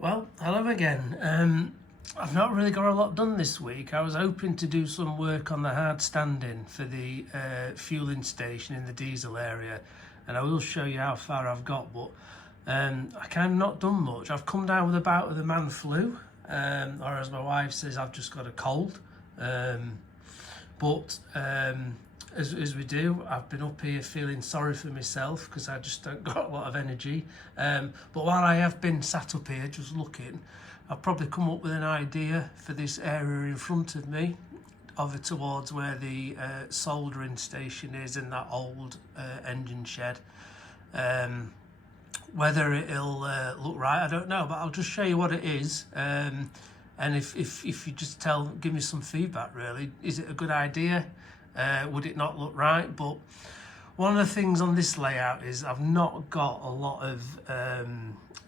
Well, hello again. I've not really got a lot done this week. I was hoping to do some work on the hard standing for the fueling station in the diesel area, and I will show you how far I've got, but I kind of not done much. I've come down with a bout of the man flu, or as my wife says, I've just got a cold. But as we do, I've been up here feeling sorry for myself because I just don't got a lot of energy. But while I have been sat up here just looking, I've probably come up with an idea for this area in front of me, over towards where the soldering station is in that old engine shed. Whether it'll look right, I don't know, but I'll just show you what it is. And if you just give me some feedback really. Is it a good idea? Would it not look right? But one of the things on this layout is I've not got a lot of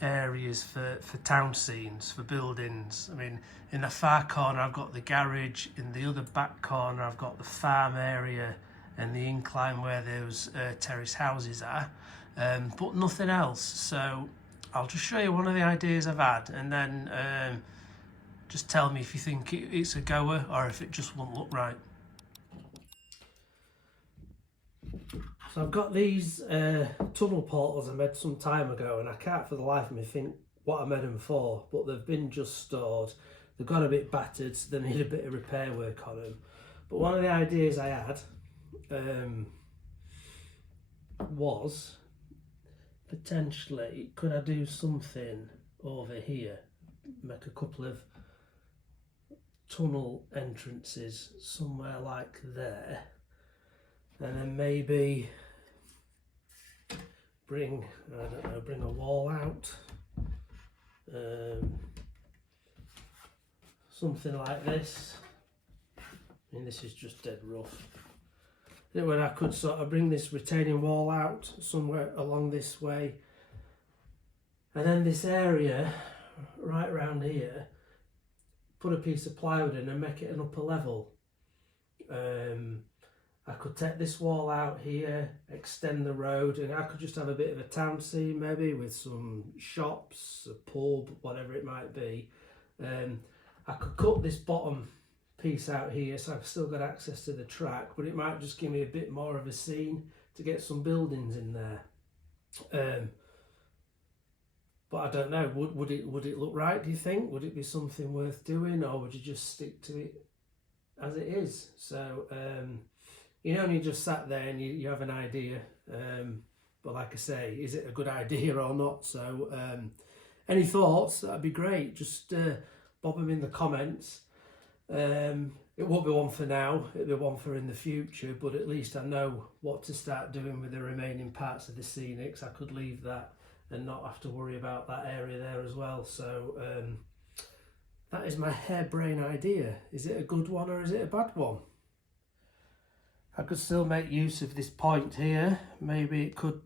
areas for town scenes, for buildings. I mean, in the far corner I've got the garage, in the other back corner I've got the farm area and the incline where those terrace houses are, but nothing else. So I'll just show you one of the ideas I've had, and then just tell me if you think it's a goer or if it just won't look right. So I've got these tunnel portals I made some time ago, and I can't for the life of me think what I made them for, but they've been just stored. They've got a bit battered, so they need a bit of repair work on them. But one of the ideas I had was potentially, could I do something over here, make a couple of tunnel entrances somewhere like there, and then maybe bring a wall out, something like this. I mean, this is just dead rough. When I could sort of bring this retaining wall out somewhere along this way, and then this area right around here, put a piece of plywood in and make it an upper level. I could take this wall out here, extend the road, and I could just have a bit of a town scene maybe with some shops, a pub, whatever it might be. I could cut this bottom piece out here so I've still got access to the track, but it might just give me a bit more of a scene to get some buildings in there. But I don't know, would it look right, do you think? Would it be something worth doing, or would you just stick to it as it is? So you know, and you just sat there and you have an idea, but like I say, is it a good idea or not? So any thoughts, that'd be great. Just bob them in the comments. It won't be one for now, it'll be one for in the future, but at least I know what to start doing with the remaining parts of the scenics. I could leave that and not have to worry about that area there as well. So that is my harebrained idea. Is it a good one or is it a bad one? I could still make use of this point here. Maybe it could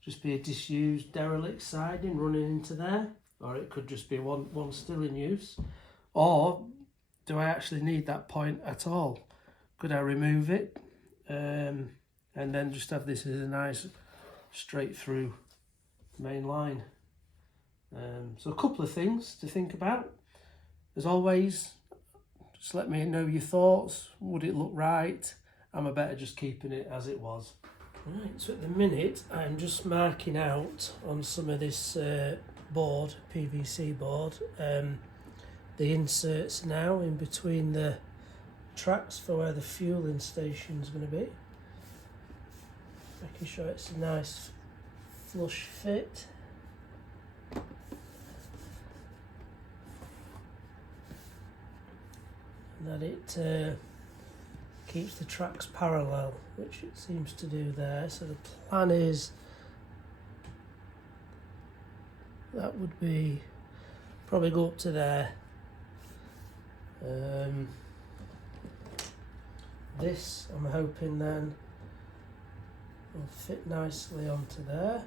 just be a disused derelict siding running into there, or it could just be one still in use. Or do I actually need that point at all? Could I remove it and then just have this as a nice straight through main line? So a couple of things to think about. As always, just let me know your thoughts. Would it look right? Am I better just keeping it as it was? Right, so at the minute I'm just marking out on some of this board, PVC board, the inserts now in between the tracks for where the fueling station is going to be. Making sure it's a nice flush fit. And that it keeps the tracks parallel, which it seems to do there. So the plan is that would be probably go up to there. This I'm hoping then will fit nicely onto there,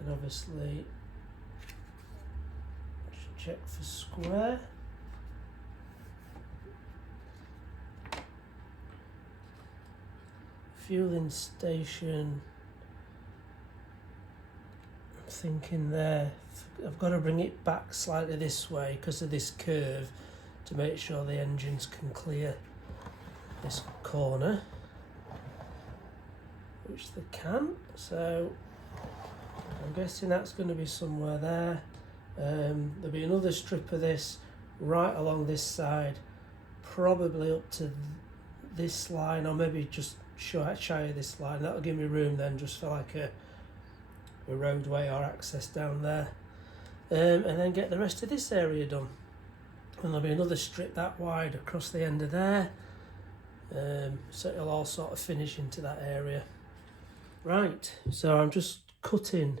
and obviously should check for square. Fueling station thinking there, I've got to bring it back slightly this way because of this curve to make sure the engines can clear this corner, which they can. So I'm guessing that's going to be somewhere there. There'll be another strip of this right along this side, probably up to this line, or maybe just shy of this line. That'll give me room then just for like a roadway or access down there, and then get the rest of this area done. And there'll be another strip that wide across the end of there, so it'll all sort of finish into that area. Right, so I'm just cutting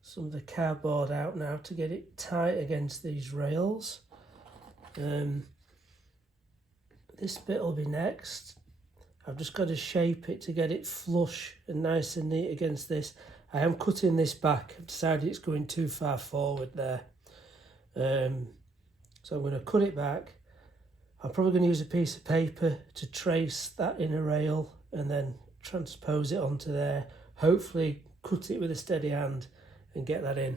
some of the cardboard out now to get it tight against these rails. This bit will be next. I've just got to shape it to get it flush and nice and neat against this. I am cutting this back. I've decided it's going too far forward there. So I'm going to cut it back. I'm probably going to use a piece of paper to trace that inner rail and then transpose it onto there. Hopefully cut it with a steady hand and get that in.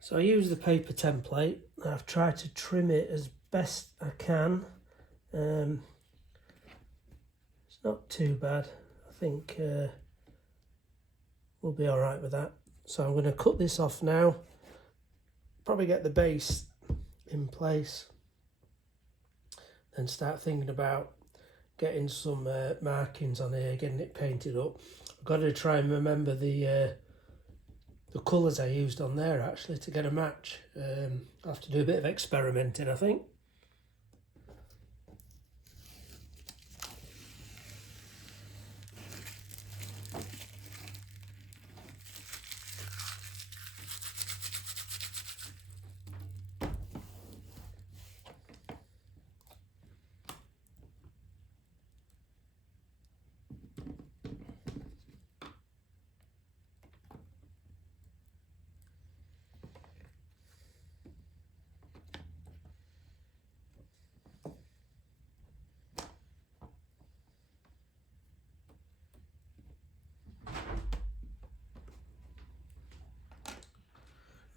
So I use the paper template. I've tried to trim it as best I can. It's not too bad. I think we'll be all right with that. So I'm going to cut this off now. Probably get the base in place. Then start thinking about getting some markings on here, getting it painted up. I've got to try and remember the colours I used on there actually to get a match. I'll have to do a bit of experimenting, I think.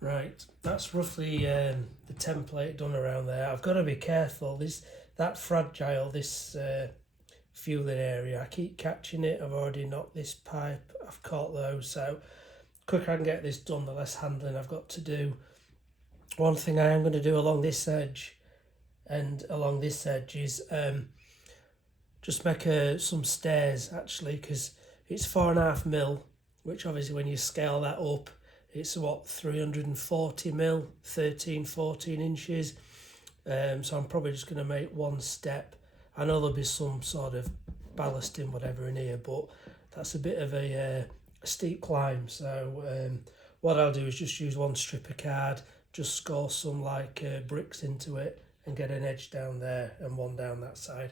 Right, that's roughly the template done around there. I've got to be careful. That fragile, this fueling area. I keep catching it. I've already knocked this pipe. I've caught those. So the quicker I can get this done, the less handling I've got to do. One thing I am going to do along this edge and along this edge is just make some stairs actually, because it's 4.5 mil, which obviously when you scale that up, it's what, 340 mil, 14 inches. So I'm probably just going to make one step. I know there'll be some sort of ballasting whatever in here, but that's a bit of a steep climb. So what I'll do is just use one strip of card, just score some like bricks into it and get an edge down there and one down that side.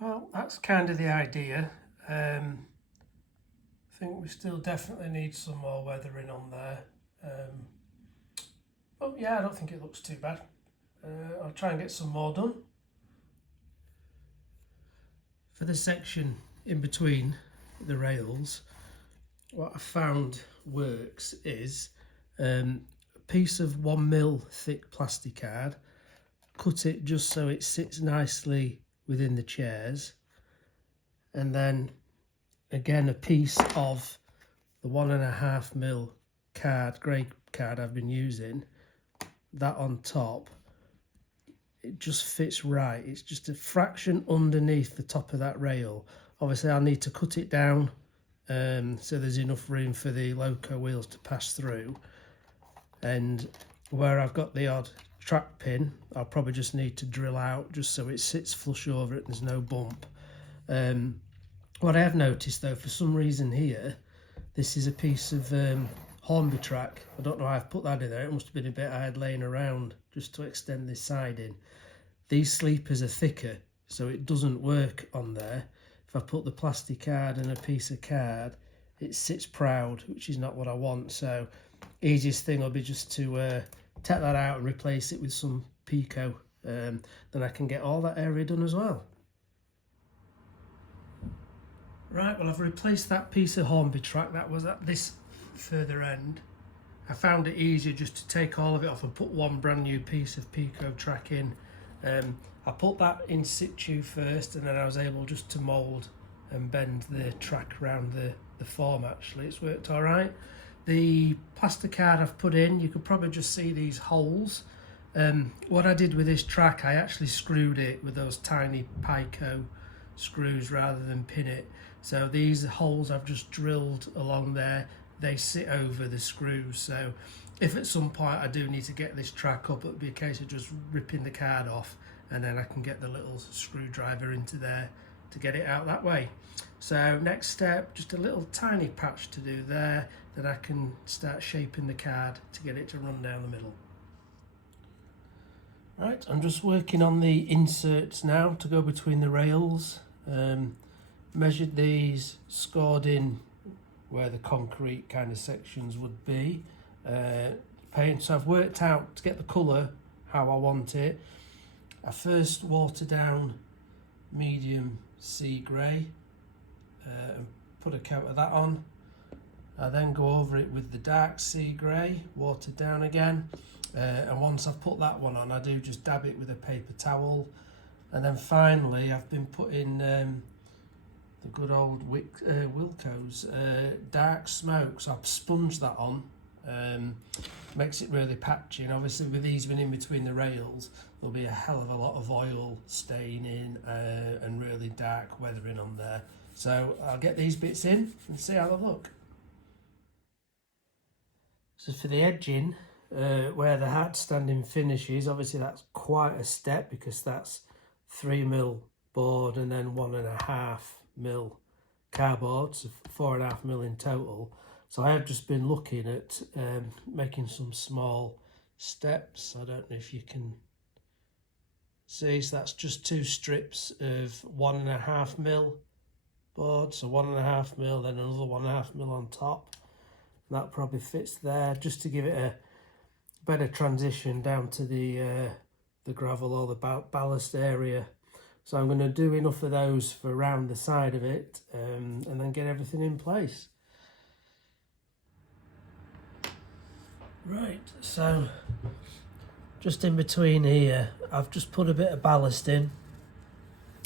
Well, that's kind of the idea. I think we still definitely need some more weathering on there. But yeah, I don't think it looks too bad. I'll try and get some more done. For the section in between the rails, what I found works is a piece of 1 mil thick plastic card, cut it just so it sits nicely within the chairs, and then again a piece of the 1.5 mil card, grey card I've been using, that on top. It just fits right. It's just a fraction underneath the top of that rail. Obviously I'll need to cut it down so there's enough room for the loco wheels to pass through, and where I've got the odd track pin, I'll probably just need to drill out just so it sits flush over it and there's no bump. What I have noticed though, for some reason here, This is a piece of Hornby track. I don't know how I've put that in there. It must have been a bit I had laying around just to extend this side in. These sleepers are thicker, so it doesn't work on there. If I put the plastic card and a piece of card, it sits proud, which is not what I want. So easiest thing will be just to take that out and replace it with some Pico. Then I can get all that area done as well. Right, well, I've replaced that piece of Hornby track that was at this further end. I found it easier just to take all of it off and put one brand new piece of Pico track in. I put that in situ first, and then I was able just to mould and bend the track around the form. Actually, it's worked all right. The plasticard I've put in, you could probably just see these holes. What I did with this track, I actually screwed it with those tiny Pico screws rather than pin it. So these holes I've just drilled along there, they sit over the screws. So if at some point I do need to get this track up, it'll be a case of just ripping the card off, and then I can get the little screwdriver into there to get it out that way. So next step, just a little tiny patch to do there, then I can start shaping the card to get it to run down the middle. Right, I'm just working on the inserts now to go between the rails. Measured these, scored in where the concrete kind of sections would be. Paint, so I've worked out to get the colour how I want it. I first water down medium sea grey and put a coat of that on. I then go over it with the dark sea grey, watered down again, and once I've put that one on, I do just dab it with a paper towel, and then finally I've been putting the good old Wilco's dark smoke, so I've sponged that on. Makes it really patchy, and obviously with these being in between the rails, there'll be a hell of a lot of oil staining and really dark weathering on there. So I'll get these bits in and see how they look. So for the edging, where the hat standing finishes, obviously that's quite a step because that's 3mm board and then 1.5mm cardboard, so 4.5mm in total. So I have just been looking at making some small steps. I don't know if you can see, so that's just 2 strips of 1.5mm board, so 1.5mm, then another 1.5mm on top. And that probably fits there, just to give it a better transition down to the gravel or the ballast area. So I'm going to do enough of those for around the side of it, and then get everything in place. Right, so just in between here, I've just put a bit of ballast in,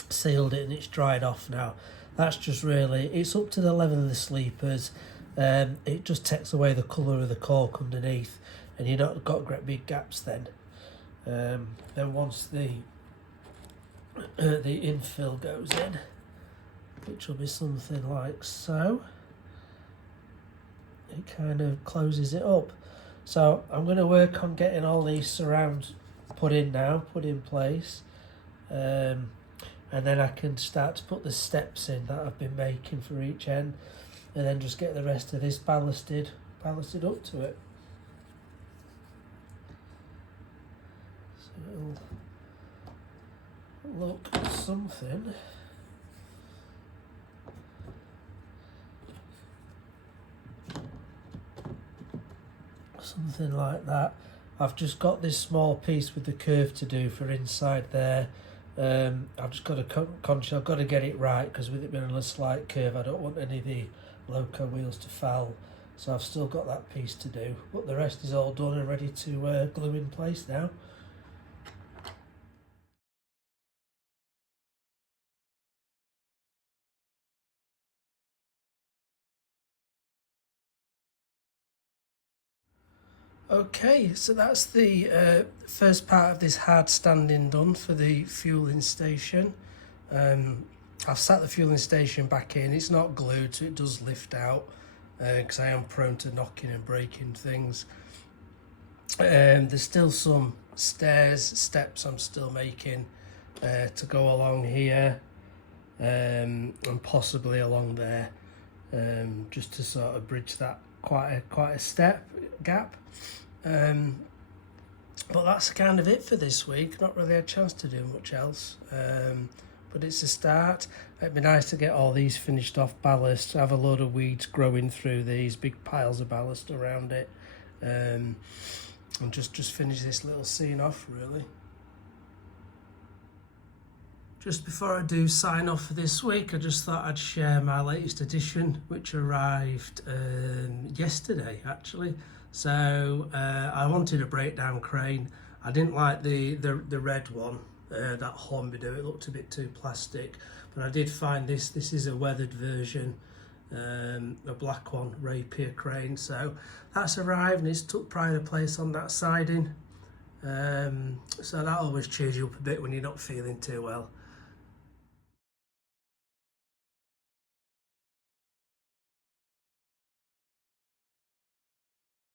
sealed it, and it's dried off now. That's just really, it's up to the level of the sleepers. It just takes away the colour of the cork underneath, and you've not got great big gaps then. Then once the infill goes in, which will be something like so, it kind of closes it up. So I'm going to work on getting all these surrounds put in place, and then I can start to put the steps in that I've been making for each end, and then just get the rest of this ballasted up to it. So it'll look something like that. I've just got this small piece with the curve to do for inside there. I've just got to I've got to get it right, because with it being on a slight curve, I don't want any of the loco wheels to foul. So I've still got that piece to do, but the rest is all done and ready to glue in place now. Okay, so that's the first part of this hard standing done for the fueling station. I've sat the fueling station back in. It's not glued, so it does lift out, because I am prone to knocking and breaking things. There's still some steps I'm still making to go along here, and possibly along there. just to sort of bridge that quite a step gap. But that's kind of it for this week. Not really a chance to do much else. But it's a start. It'd be nice to get all these finished off ballast, have a load of weeds growing through these big piles of ballast around it, and just finish this little scene off really. Just before I do sign off for this week, I just thought I'd share my latest edition, which arrived yesterday actually. So I wanted a breakdown crane. I didn't like the red one, that Hornby-do. It looked a bit too plastic, but I did find this. This is a weathered version, a black one, rapier crane. So that's arrived and it's took pride of place on that siding. So that always cheers you up a bit when you're not feeling too well.